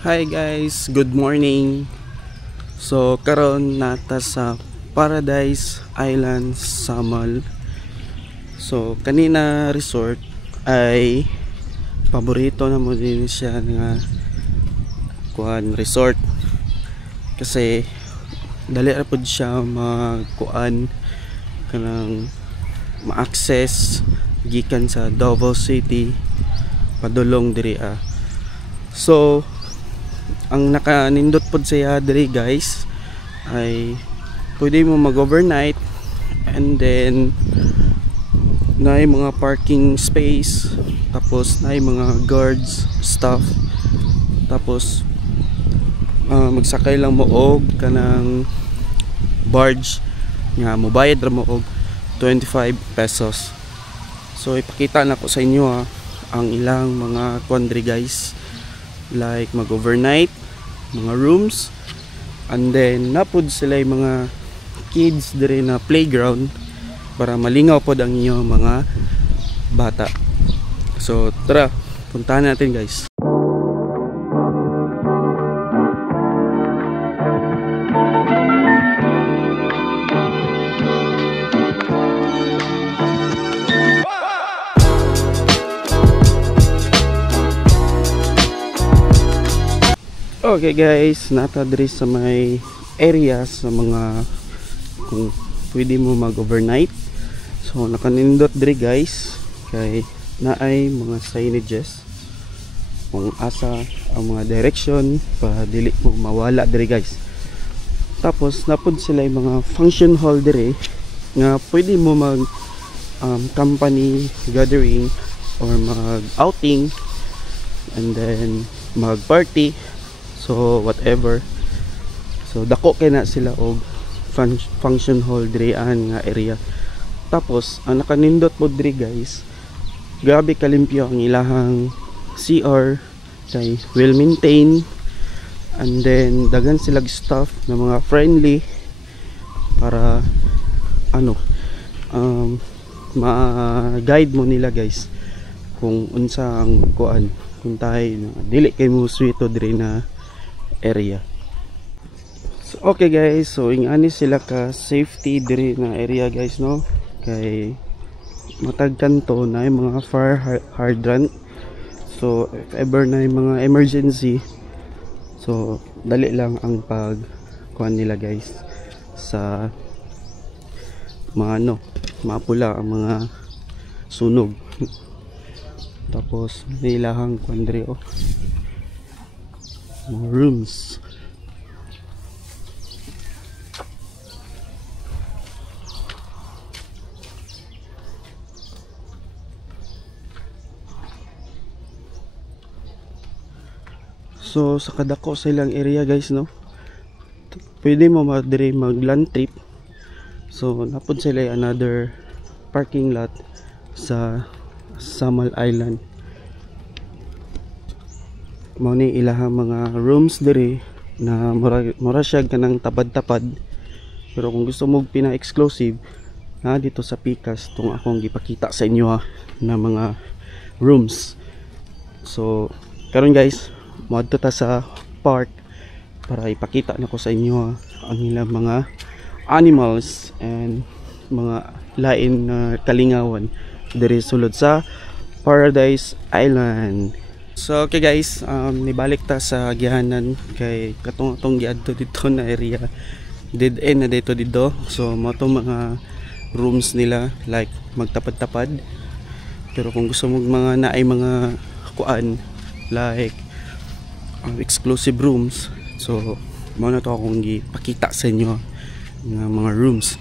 Hi guys, good morning. So karon nata sa Paradise Island Samal. So kanina resort ay paborito na mo din siya nga kuan resort kasi dali ra pud siya magkuan kanang ma-access gikan sa Davao City padulong diri So ang nakanindot pod sa diri guys ay pwede mo mag-overnight and then naay mga parking space, tapos naay mga guards staff, tapos magsakay lang mo og kanang barge nga mobayad ra mo og 25 pesos. So ipakita na ko sa inyo ang ilang mga kuandri guys, like mag-overnight, mga rooms, and then napod sila yung mga kids dire na playground para malingaw pod ang inyo mga bata. So tara, puntahan natin guys. Okay guys, nata diri sa may area sa mga kung pwede mo mag-overnight. So nakanindot diri guys kay naay mga signages kung asa ang mga direction para dili mo mawala diri guys. Tapos napod sila yung mga function hall diri nga pwede mo mag company gathering or mag outing and then mag party. So whatever. So dako kay na sila og function hall diri nga area. Tapos ang nakanindot po diri guys, grabe kalimpyo ang ilahang CR, kay well maintained, and then dagan silang staff na mga friendly para ma-guide mo nila guys kung unsa ang kuan, kung tayo dili kay mo suito diri na area. So okay guys, so ingani sila ka safety diri na area guys no, kay matag kanto na yung mga fire hydrant. So if ever na yung mga emergency, so dali lang ang pag kuan nila guys sa mga mapula ang mga sunog. Tapos nilahang kuan diri mga rooms. So sa kadako sa ilang area guys no, pwede mo madiri mag land trip. So napod sila another parking lot sa Samal Island. Mao ni ilahang mga rooms diri na mura siya kanang tapad-tapad, pero kung gusto mo pina-exclusive na dito sa Pikas tong akong gipakita sa inyo na mga rooms. So karon guys, moadto ta sa park para ipakita nako sa inyo ang ilang mga animals and mga lain na kalingawan diri sulod sa Paradise Island. So okay guys, nibalik ta sa gihanan kay katong giadto dito na area, dead end na dito. So mo tong mga rooms nila like magtapad-tapad, pero kung gusto mo mga naay mga kuan like exclusive rooms, so mo na to akong gipakita sa inyo nga mga rooms.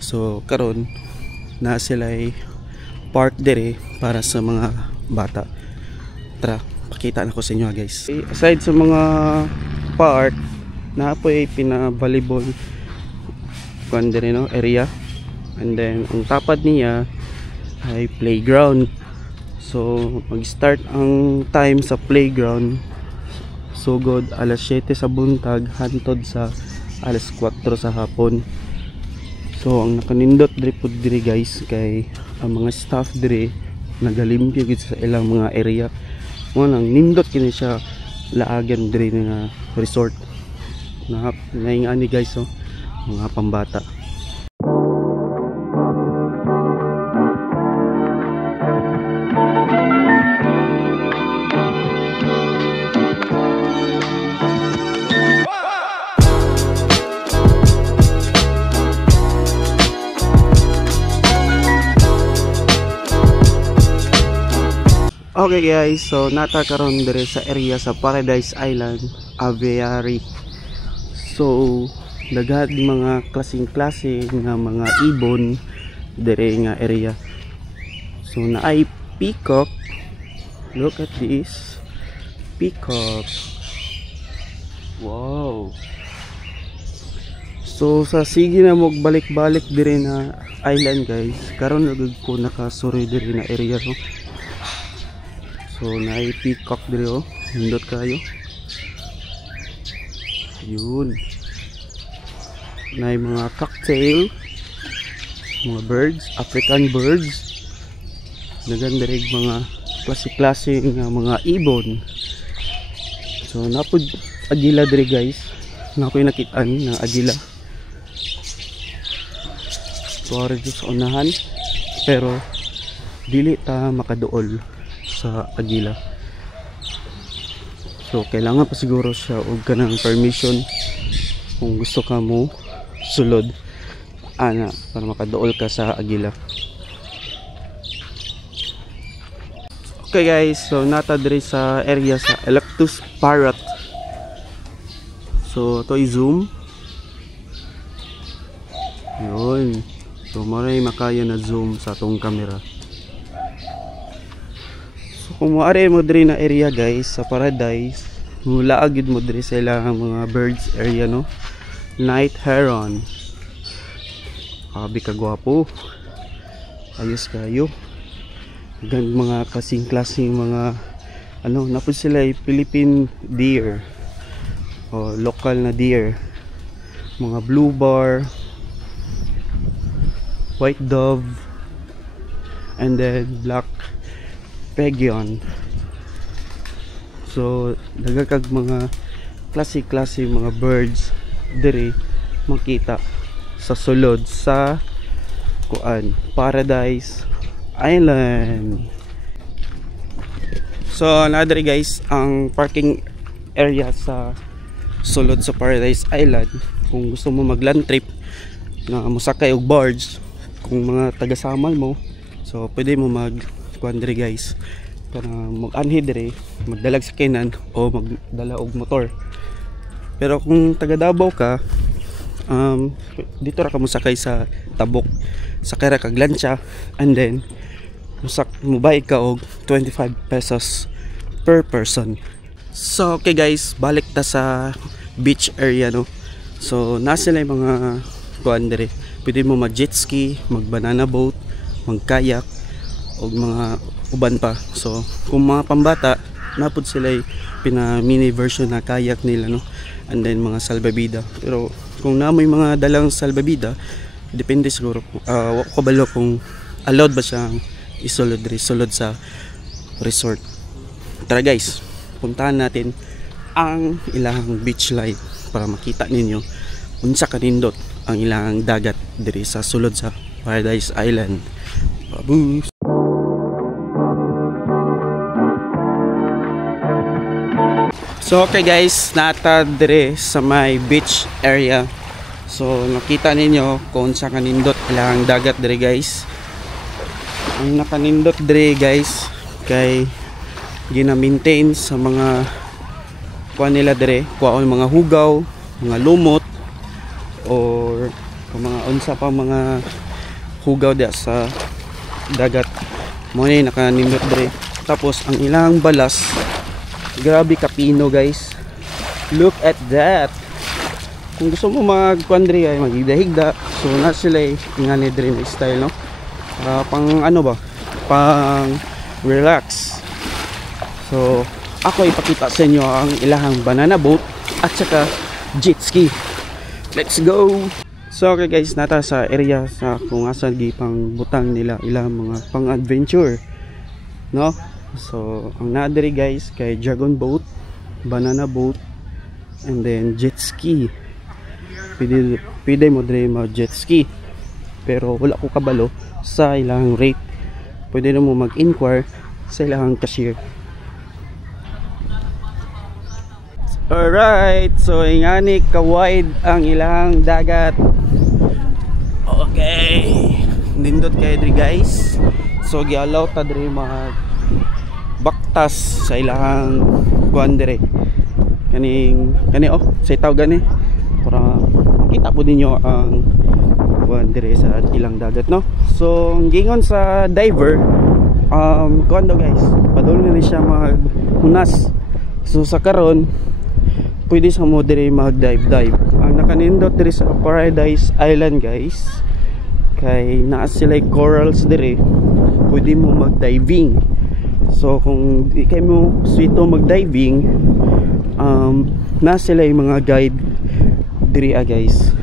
So karon na sila ay park dere para sa mga bata. Tara, pakita na ko sa inyo guys. Aside sa mga park, na po ay pina-volleyball area, and then ang tapad niya ay playground. So mag-start ang time sa playground sugod alas 7 sa buntag hantod sa alas 4 sa hapon. So ang nakanindot diri guys kay ang mga staff diri nagalimpyo gid sa ilang mga area mo nang nindot kini siya laagan diri nga resort na naingani guys, oh, mga pambata. Okay guys, so nata karon dire sa area sa Paradise Island Aviary. So daghan mga klaseng-klase nga mga ibon dire nga area. So naay peacock. Look at this peacock. Wow. So sa sige na mo balik-balik dire na island guys. Karon lugod ko nakasuri dire na area, no. So naay peacock dire, oh, hindot kayo. Yun. Naay mga cocktail, mga birds, African birds. Daghan dire mga klase-klase nga mga ibon. So napud agila dire guys. Nakoy nakitaan na agila. So ari sa unahan, pero dili ta makaduol sa agila. So kailangan pa siguro siya og kanang permission kung gusto ka mo sulod ana para makaduol ka sa agila. Okay guys, so nata diri sa area sa Electus Parrot. So to i-zoom. Yun. So maray makaya na zoom sa tong camera. Kung maari mo diri na area guys sa Paradise, mula agid mo diri sa ilang mga birds area, no. Night heron. Abi ka gwapo. Ayos kayo. Gan mga kasing-klaseng mga ano, napud sila ay Philippine deer. O local na deer. Mga blue bar, white dove, and then black Pegion. So dagag mga klase-klase mga birds diri makita sa sulod sa kuan Paradise Island. So nadiri guys ang parking area sa sulod sa Paradise Island. Kung gusto mo mag land trip na musakay og barge, kung mga taga Samal mo, so pwede mo mag kuan diri guys para mag-anhi diri, magdalag sa kinan o magdala og motor. Pero kung taga Davao ka, dito ra ka musakay sa tabok, sakay ra kag lancha, and then mubay ka og 25 pesos per person. So okay guys, balik ta sa beach area, no. So nasa na yung mga kuan diri, pwede mo mag jet ski, mag banana boat, mag kayak o mga uban pa. So kung mga pambata, napod sila pina mini version na kayak nila, no, and then mga salbabida. Pero kung namoy mga dalang salbabida, depende siguro kabalo kung allowed ba siyang isulod sa resort. Tara guys, puntahan natin ang ilang beach light para makita ninyo unsa kanindot ang ilang dagat diri sa sulod sa Paradise Island. Babus. So okay guys, nata dire sa may beach area. So nakita ninyo kung sa kanindot ilang dagat dire guys. Ang nakanindot dire guys kay gina-maintain sa mga kuan nila dire, kuan mga hugaw, mga lumot, or mga unsa pa mga hugaw dia sa dagat. Mo ni nakanindot dire. Tapos ang ilang balas, grabe kapino guys. Look at that. Kung gusto mo magkuan diri ay magigda-higda, so na sila ingani diri na style, no. Pang ano ba? Pang relax. So ako ipakita sa inyo ang ilahang banana boat at saka jet ski. Let's go. So okay guys, nata sa area sa kung asa gi pang butang nila ilang mga pang adventure, no. So ang nadiri guys kay dragon boat, banana boat, and then jet ski. Pwede mo dire mag jet ski, pero wala ko kabalo sa ilang rate. Pwede na mo mag-inquire sa ilang cashier. Alright, so ingani ka-wide ang ilang dagat. Okay, nindot kayo diri guys. So gialaw ta diri mag baktas sa ilang kuan dire. Kani oh, sa itaw gani para makita po ninyo ang kuan dire sa ilang dagat, no. So gingon sa diver, kuan daw guys, padulong na siya maghunas. So sa karon pwede sa mo dire mag-dive. Ang nakanindot dire sa Paradise Island guys, kay naa sila corals dire, pwede mo mag-diving. So kung di kayo mo swito mag-diving, na sila yung mga guide dire guys.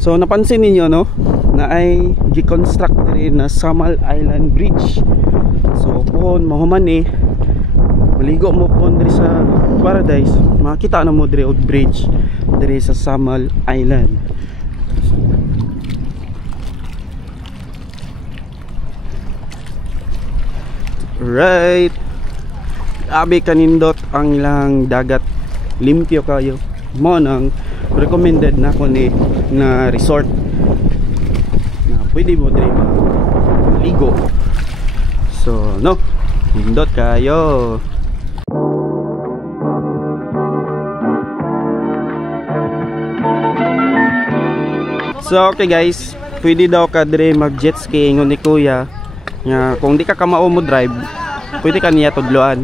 So napansin niyo no, na ay gi-construct dire na Samal Island Bridge. So kung mahuman maligo mo po dire sa Paradise, makita na mo dire og bridge dire sa Samal Island. Right, abi kanindot ang ilang dagat, limpyo kayo. Mo nang recommended na ko ni na resort na pwede mo dire maligo. So no, nindot kayo. So okay guys, pwede daw ka dire mag jet ski ingon ni kuya nga kung di ka kamao mo drive, pwede ka niya tudloan.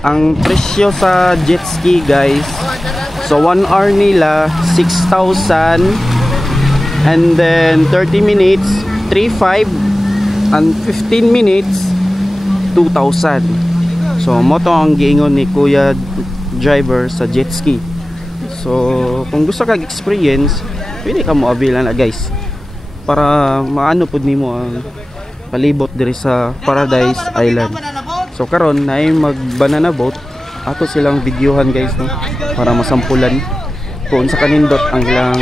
Ang presyo sa jet ski guys, so 1 hour nila 6,000, and then 30 minutes 3,500, and 15 minutes 2,000. So mo to ang giingon ni kuya driver sa jet ski. So kung gusto kag experience, pwede ka mo avail na guys, para maano pud nimo ang palibot diri sa Paradise Island. So karon na mag banana boat, ato silang videohan guys, no, para masampulan kung sa kanindot ang ilang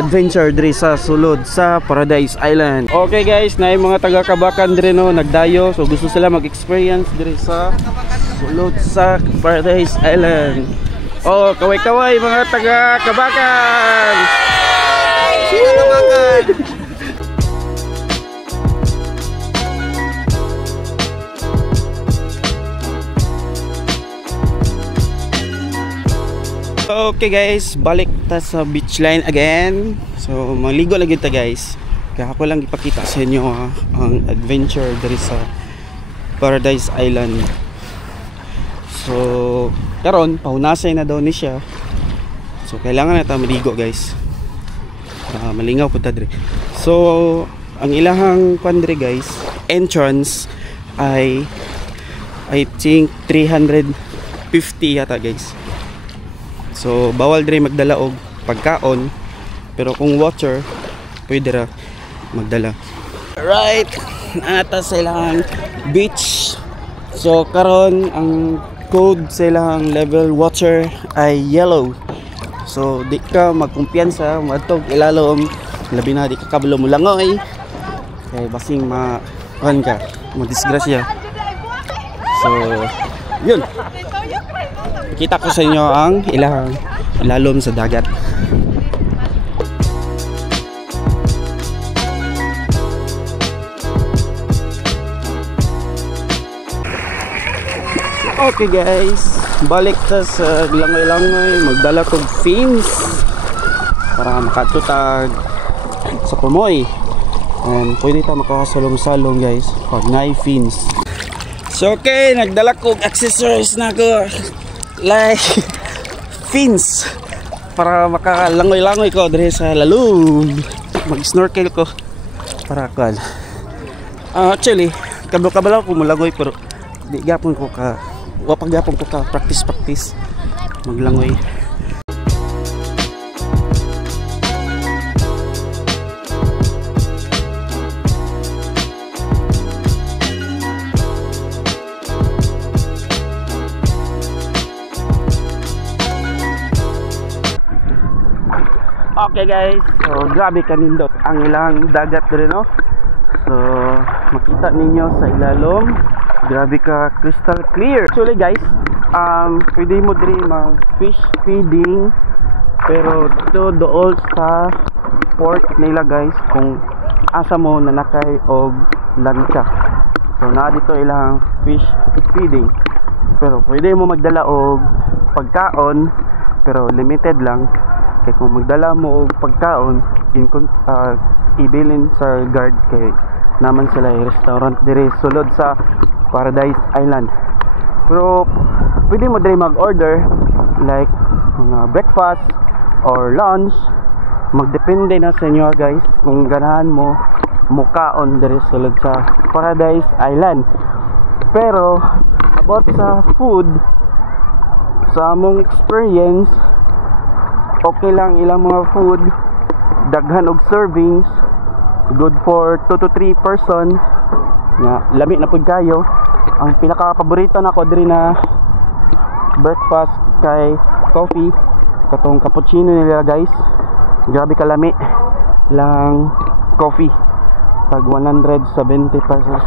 adventure diri sa sulod sa Paradise Island. Okay guys, na mga taga Kabakan diri no nagdayo, so gusto sila mag-experience diri sa sulod sa Paradise Island. Oh, kaway-kaway mga taga Kabakan. Okay guys, balik ta sa beach line again. So maligo lagi ta guys. Kaya ako lang ipakita sa inyo ang adventure dari sa Paradise Island. So karon paunasay na daw ni siya. So kailangan na ta maligo guys. Malingaw po ta dire. So ang ilahang pandre guys, entrance ay I think 350 yata guys. So bawal dire magdala og pagkaon, pero kung water pwede ra magdala. Right, ata sa ilang beach. So karon ang code sa ilang level water ay yellow. So di ka magkumpiyansa matog ilalom, labi na di ka kabalo mo langoy kay basing kuan ka madisgrasya. So yun, kita ko sa inyo ang ilang ilalom sa dagat. Okay guys, balik ta sa langoy-langoy, magdala kog fins para makatutag sa pumoy, and pwede ta makasalong-salong guys pag naay fins. So okay, nagdala kog accessories na ko like fins para makalangoy-langoy ko dire sa lalum, mag-snorkel ko para kan. Actually kabalo-kabalo ko mulangoy, pero di gapon ko ka wapag-gapon ko ka practice maglangoy. Okay guys, so grabe kanindot ang ilang dagat rin, no? So makita ninyo sa ilalom, grabe ka crystal clear. Actually guys, pwede mo diri mag fish feeding, pero dito dool sa port nila guys, kung asa mo nanakay og lancha. So na dito ilang fish feeding, pero pwede mo magdala og pagkaon, pero limited lang. Kaya kung magdala mo og pagkaon, ibilin sa guard kay naman sila yung restaurant dire sulod sa Paradise Island. Pero pwede mo dire mag-order like mga breakfast or lunch, magdepende na sa inyo guys kung ganahan mo mukaon dire sulod sa Paradise Island. Pero about sa food, sa among experience, okay lang ilang mga food, daghan og servings, good for 2 to 3 person nga, lami na pud kayo. Ang pinaka paborito nako diri na breakfast kay coffee, katong cappuccino nila guys, grabe kalami lang coffee, tag 170 pesos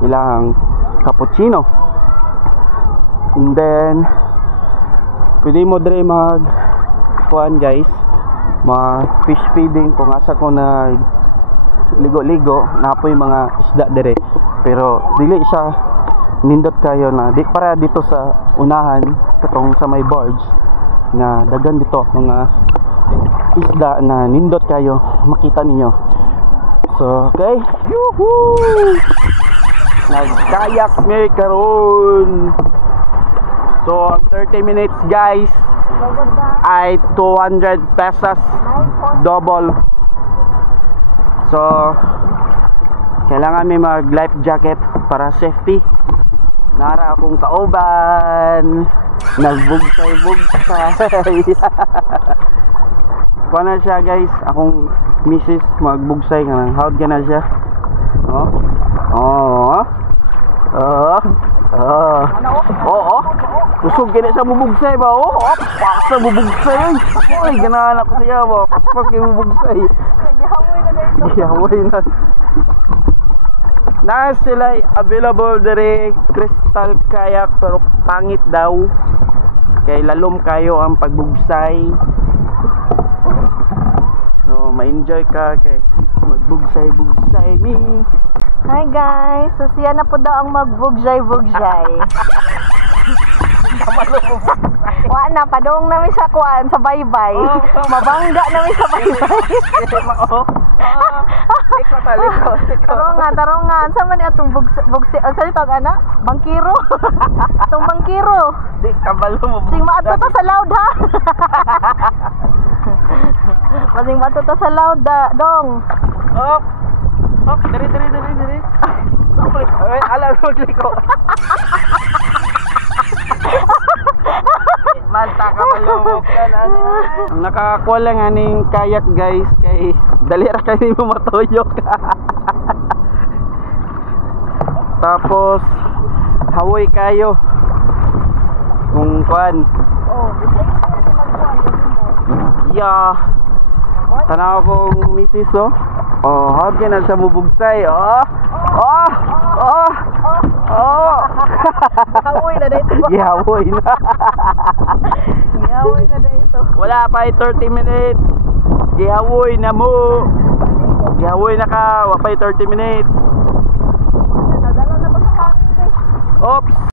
ilang cappuccino. And then pwede mo diri mag kuan guys, mga fish feeding kung asa ko na ligo-ligo, napoy mga isda dire, pero dili siya nindot kayo na di para dito sa unahan katong sa may barge nga dagan dito mga isda na nindot kayo makita ninyo. So okay, yuhuu, nagkayak may karon. So ang 30 minutes guys ay 200 pesos double. So kailangan may mag life jacket para safety. Nara akong kauban, nagbugsay-bugsay. Kuha na siya guys, akong misis magbugsay nga nang hawd ka na siya. Oh. Oh. Oh. Oh. Oh. Kusog kini sa bubugsay ba? Oh, paksa bubugsay. Oy, ganahan ako siya ba? Paspas kay bubugsay. Gihawoy na. Na sila available dire crystal kayak, pero pangit daw. Kay lalom kayo ang pagbugsay. So, ma-enjoy ka kay magbugsay-bugsay mi. Hi guys, so siya na po daw ang magbugsay-bugsay. Wa na padong namin sa kuan sa baybay. Mabangga namin sa baybay. Tarungan. Sa man atong bugsi, sa tawag ana? Bangkiro. Atong bangkiro. Di kabalo mo. Sing maato ta sa loud ha. Masing maato ta sa loud dong. Oh, dali. Ay, alam mo ko. Malta ka malumok ka na. Ang nakakuha lang aning kayak guys, kay dali ra kay mo matuyok. Tapos hawoy kayo kung kuan. Yeah. Tanaw kong misis oh. Oh, hawag ka na sa bubugsay. Oh. Hawoy na dito. Gihawoy na. Gihawoy na dito. Wala pa 30 minutes. Gihawoy na mo. Gihawoy na ka. Wala pa 30 minutes. Nadala na ba sa pangit? Oops.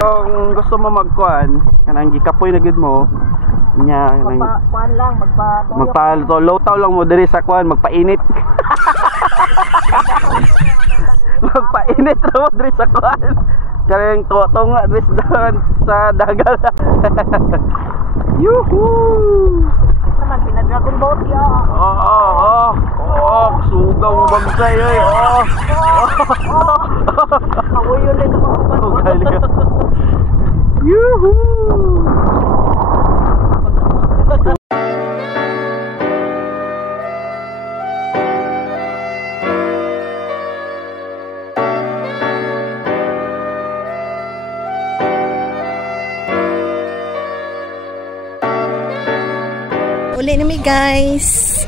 Kung gusto mo magkuan, kanang gikapoy na gid mo nya nang Kuan lang magpa-lotaw lang mo diri sa kuan, magpainit. Magpainit ra mo diri sa kuan. Kanang tunga diri sa dagal. Yuhu! naman pina-dragon boat ya. Sugaw mo bagsay oy. Hawoy yun dito mga Galing. Nanghuli na mi guys.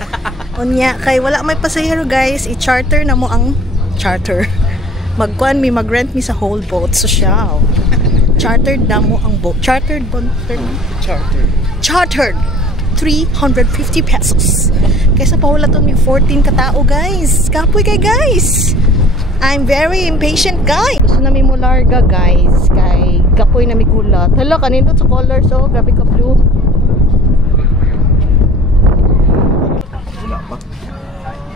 Unya kay wala may pasahero guys, i-charter na mo ang charter. Magkuan mi mag-rent mi sa whole boat so siya. Chartered na mo ang boat. Chartered boat. Chartered. 350 pesos. Kaysa pahulaton mi 14 katao guys. Kapoy kay guys. I'm very impatient guy. Gusto na mi mo larga guys. Kay kapoy na mi kulat. Hala kanindot sa color so grabe ka blue. Wala pa.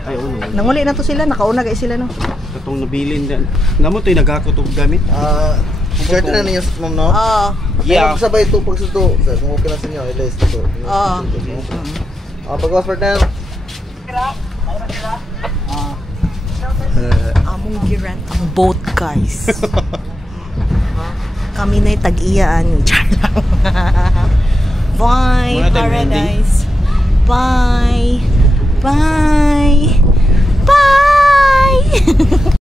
Ay, uno. Nanguli na to sila, nakauna guys sila no. Katong nabilin din. Namo to'y nagakotog gamit. Charter na ninyo ma'am no? Oo. Yeah. Kung sabay ito pag suto, kung okay lang sa inyo, ilis ito. Oo. Pag-offer na. Among girant ang boat guys. Kami na'y tag-iyaan. Char lang. Bye, Muna tayo paradise. Bye. Bye. Bye.